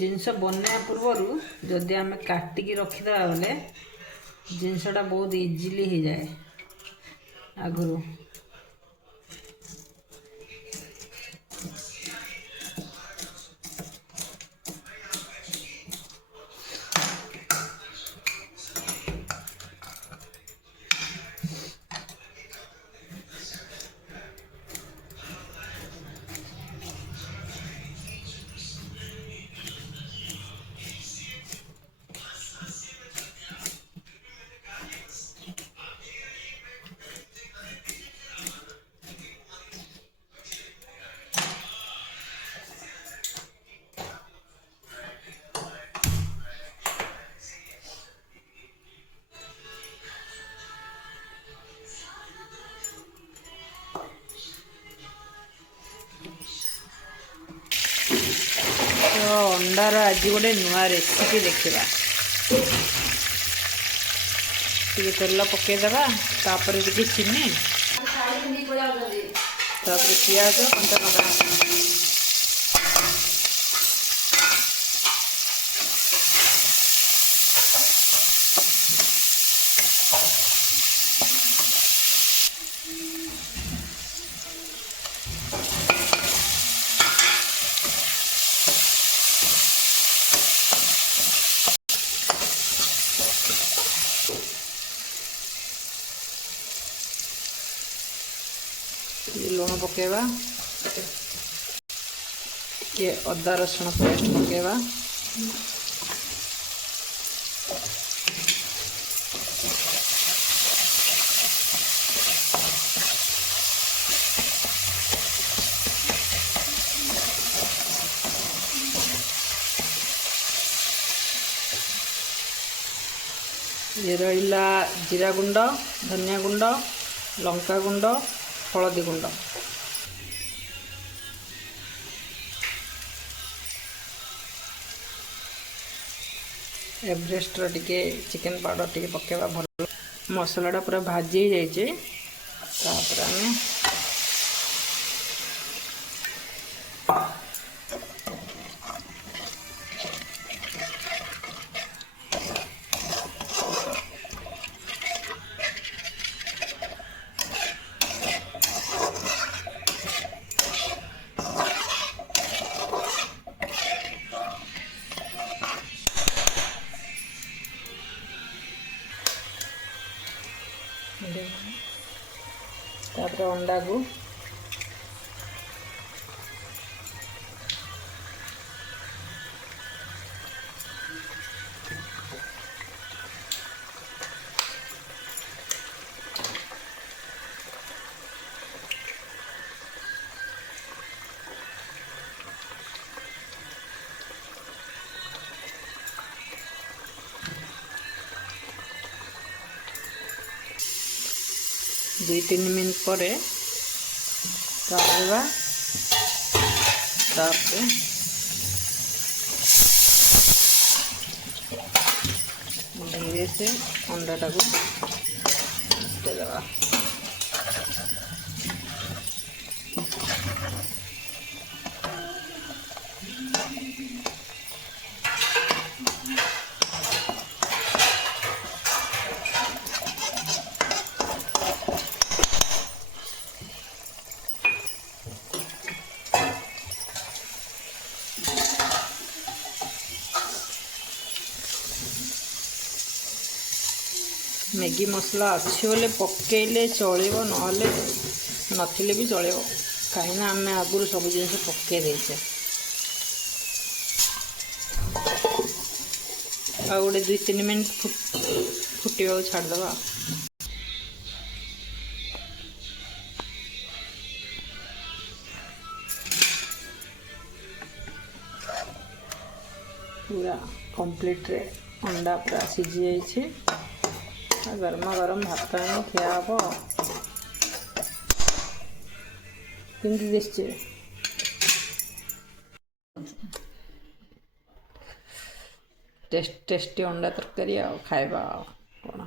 जिनस बनया पूर्वर जदि आम काटिकी रखीदे बोले जिनसटा बहुत इजिली हो जाए आगु। तो अंडार आज गोटे नुआ रेसिपी देखा टे तेल पकईदे तापर टे चीनी तापर पियाज कंचा लगा लुण पकेवा ये अदा रसुण पेस्ट पकेवा ये रहा जीरा गुंड धनिया गुंड लंका गुंड हलदी गुंड एवरेस्ट टिके चिकन पाउडर टिके पकेवा भल मसलाटा पूरा भाजी जाइए तापर आम तापर अंडा को दुई तीन मिनट पर धीरे से अंडाटा को देवा मैगी मसला अच्छी बोले पकेले चलो ना नथिले भी चलो कहीं आम आगुरी सब जिन पकई देचे आ गोटे 2-3 मिनट फुटा छाड़दे पूरा कंप्लीट रे अंडा पूरा सीझी जाइए गरमा गरम भात खिया हम कमी टेस्टी अंडा तरकारी खाइबा कौन।